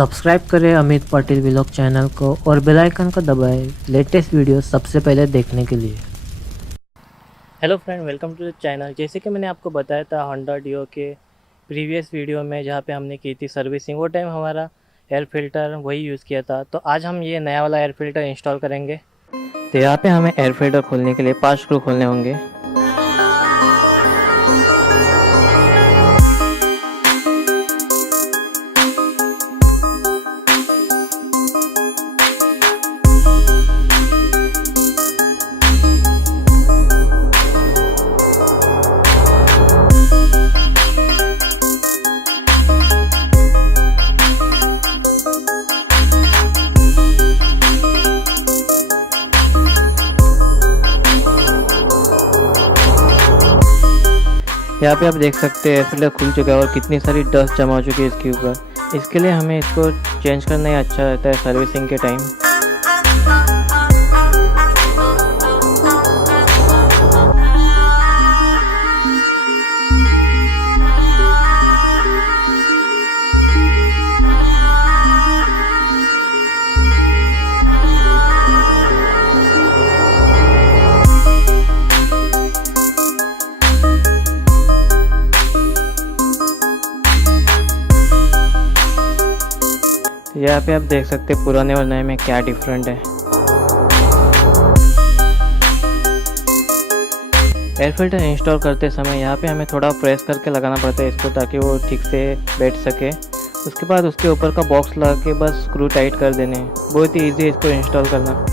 Subscribe करें Amit Patel vlog channel को और बेल आइकन को दबाएं लेटेस्ट वीडियो सबसे पहले देखने के लिए। Hello friend, welcome to the channel. जैसे कि मैंने आपको बताया था होंडा डियो के प्रीवियस वीडियो में, जहाँ पे हमने की थी सर्विसिंग, वो टाइम हमारा एयर फिल्टर वही यूज़ किया था। तो आज हम ये नया वाला एयर फिल्टर इंस्टॉल करेंगे। तो यहाँ पे हमें एयर फिल्टर खोलने के लिए 5 स्क्रू खोलने होंगे। यहाँ पे आप देख सकते हैं एयर फिल्टर खुल चुका है और कितनी सारी डस्ट जमा हो चुकी है इसके ऊपर। इसके लिए हमें इसको चेंज करना ही अच्छा रहता है सर्विसिंग के टाइम। यहाँ पे आप देख सकते हैं पुराने और नए में क्या डिफरेंट है। एयर फिल्टर इंस्टॉल करते समय यहाँ पे हमें थोड़ा प्रेस करके लगाना पड़ता है इसको, ताकि वो ठीक से बैठ सके। उसके बाद उसके ऊपर का बॉक्स लगा के बस स्क्रू टाइट कर देने। बहुत ही ईजी है इसको इंस्टॉल करना।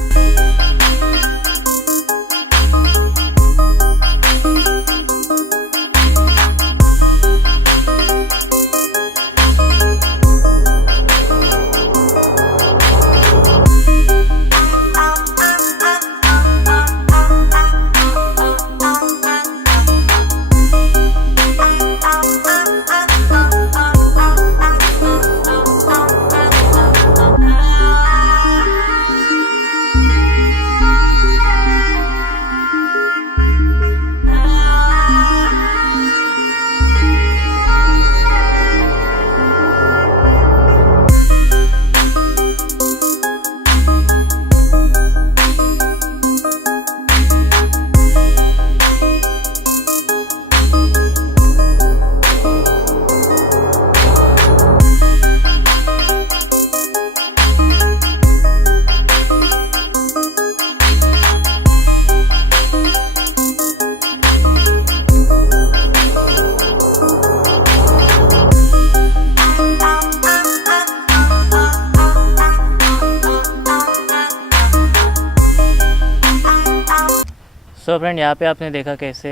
सो फ्रेंड, यहाँ पे आपने देखा कैसे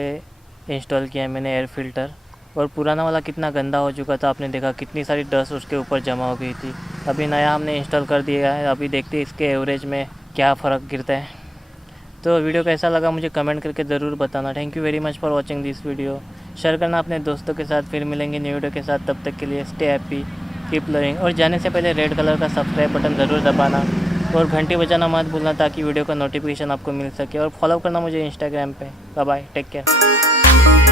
इंस्टॉल किया है मैंने एयर फिल्टर, और पुराना वाला कितना गंदा हो चुका था। आपने देखा कितनी सारी डस्ट उसके ऊपर जमा हो गई थी। अभी नया हमने इंस्टॉल कर दिया है। अभी देखते हैं इसके एवरेज में क्या फ़र्क गिरता है। तो वीडियो कैसा लगा मुझे कमेंट करके ज़रूर बताना। Thank you very much for watching this video. Share करना अपने दोस्तों के साथ। फिर मिलेंगे न्यू वीडियो के साथ। तब तक के लिए स्टे हैप्पी, कीप लविंग। और जाने से पहले रेड कलर का सब्सक्राइब बटन ज़रूर दबाना और घंटी बजाना मत भूलना, ताकि वीडियो का नोटिफिकेशन आपको मिल सके। और फॉलो करना मुझे इंस्टाग्राम पे। Bye bye, take care.